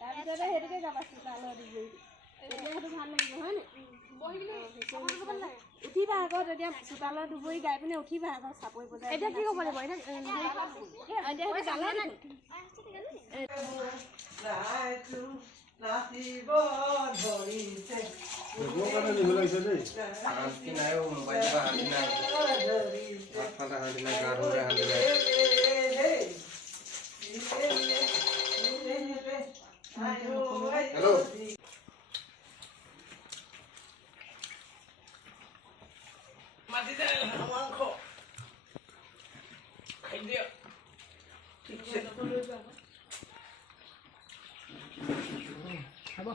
তাৰপিছতে সেইটোকে গাবা চোতালত দিবি তেতিয়া সেইটো ভাল লাগিব হয় নে উঠিবা আকৌ তেতিয়া চোতালত দুবৰি গাই পিনে উঠিবা আকৌ চাপৰি বজাই এতিয়া কি ক'ব লাগিব নাচিব ধৰিছে শান্তি নাই মোবাইল শান্তি নাই শান্তি নাই গা ধুলে শান্তি নাই হেল্ল' মাতিছে মাংস খাই দিয়া ঠিক আছে হ'ব